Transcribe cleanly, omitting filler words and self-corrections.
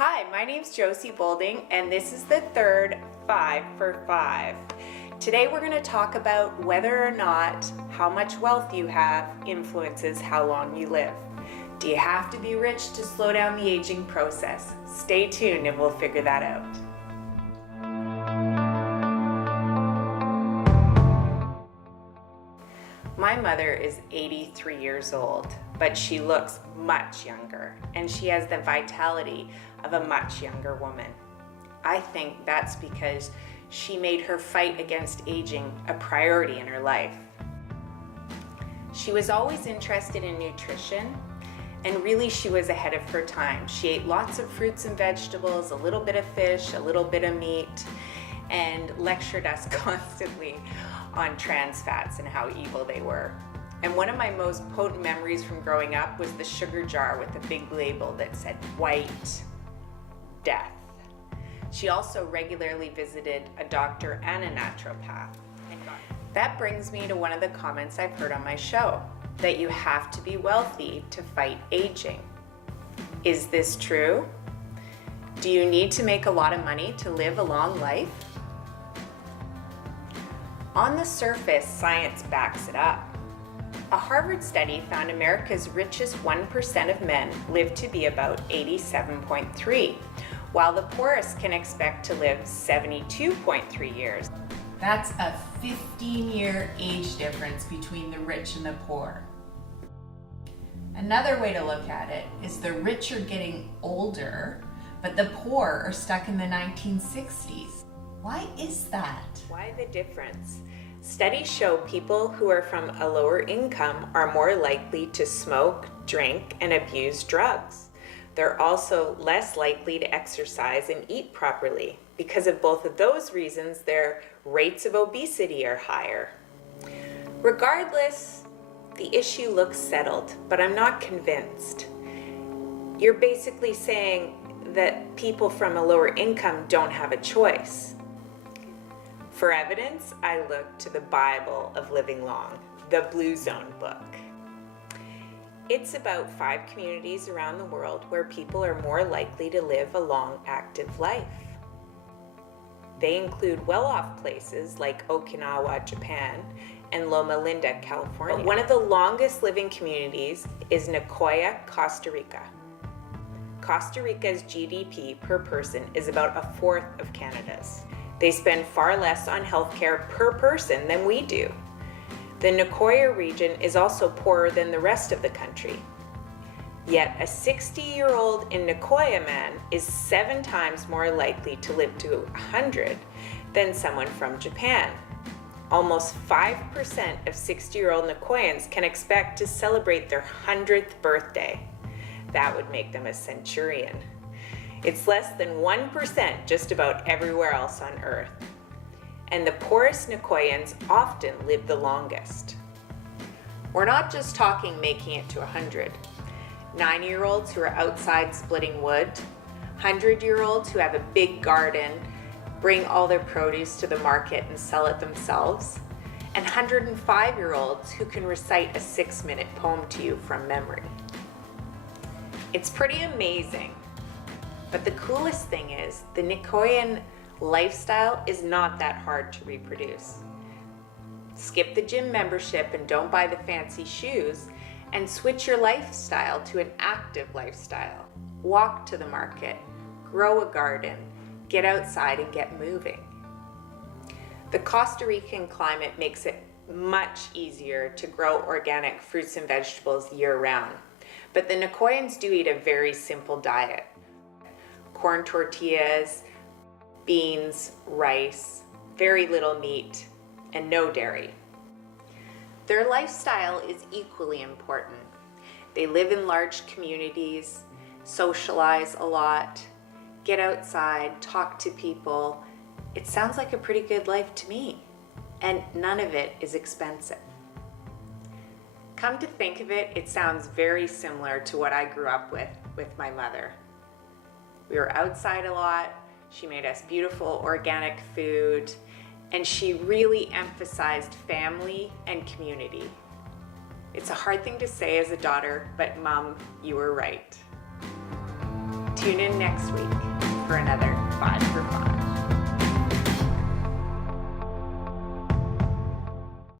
Hi, my name's Josie Bolding, and this is the third 5 for 5. Today we're going to talk about whether or not how much wealth you have influences how long you live. Do you have to be rich to slow down the aging process? Stay tuned and we'll figure that out. My mother is 83 years old, but she looks much younger, and she has the vitality of a much younger woman. I think that's because she made her fight against aging a priority in her life. She was always interested in nutrition, and really she was ahead of her time. She ate lots of fruits and vegetables, a little bit of fish, a little bit of meat, and lectured us constantly on trans fats and how evil they were. And one of my most potent memories from growing up was the sugar jar with a big label that said white death. She also regularly visited a doctor and a naturopath. That brings me to one of the comments I've heard on my show, that you have to be wealthy to fight aging. Is this true? Do you need to make a lot of money to live a long life? On the surface, science backs it up. A Harvard study found America's richest 1% of men live to be about 87.3, while the poorest can expect to live 72.3 years. That's a 15-year age difference between the rich and the poor. Another way to look at it is the rich are getting older, but the poor are stuck in the 1960s. Why is that? Why the difference? Studies show people who are from a lower income are more likely to smoke, drink, and abuse drugs. They're also less likely to exercise and eat properly. Because of both of those reasons, their rates of obesity are higher. Regardless, the issue looks settled, but I'm not convinced. You're basically saying that people from a lower income don't have a choice. For evidence, I look to the Bible of Living Long, the Blue Zone book. It's about 5 communities around the world where people are more likely to live a long, active life. They include well-off places like Okinawa, Japan, and Loma Linda, California. But one of the longest living communities is Nicoya, Costa Rica. Costa Rica's GDP per person is about a fourth of Canada's. They spend far less on healthcare per person than we do. The Nicoya region is also poorer than the rest of the country. Yet a 60-year-old in Nicoya man is 7 times more likely to live to 100 than someone from Japan. Almost 5% of 60-year-old Nicoyans can expect to celebrate their 100th birthday. That would make them a centurion. It's less than 1% just about everywhere else on Earth. And the poorest Nicoyans often live the longest. We're not just talking making it to 100. 90-year-olds who are outside splitting wood, 100-year-olds who have a big garden, bring all their produce to the market and sell it themselves, and 105-year-olds who can recite a 6-minute poem to you from memory. It's pretty amazing. But the coolest thing is, the Nicoyan lifestyle is not that hard to reproduce. Skip the gym membership and don't buy the fancy shoes, and switch your lifestyle to an active lifestyle. Walk to the market, grow a garden, get outside and get moving. The Costa Rican climate makes it much easier to grow organic fruits and vegetables year-round. But the Nicoyans do eat a very simple diet. Corn tortillas, beans, rice, very little meat, and no dairy. Their lifestyle is equally important. They live in large communities, socialize a lot, get outside, talk to people. It sounds like a pretty good life to me, and none of it is expensive. Come to think of it, it sounds very similar to what I grew up with my mother. We were outside a lot, she made us beautiful organic food, and she really emphasized family and community. It's a hard thing to say as a daughter, but Mom, you were right. Tune in next week.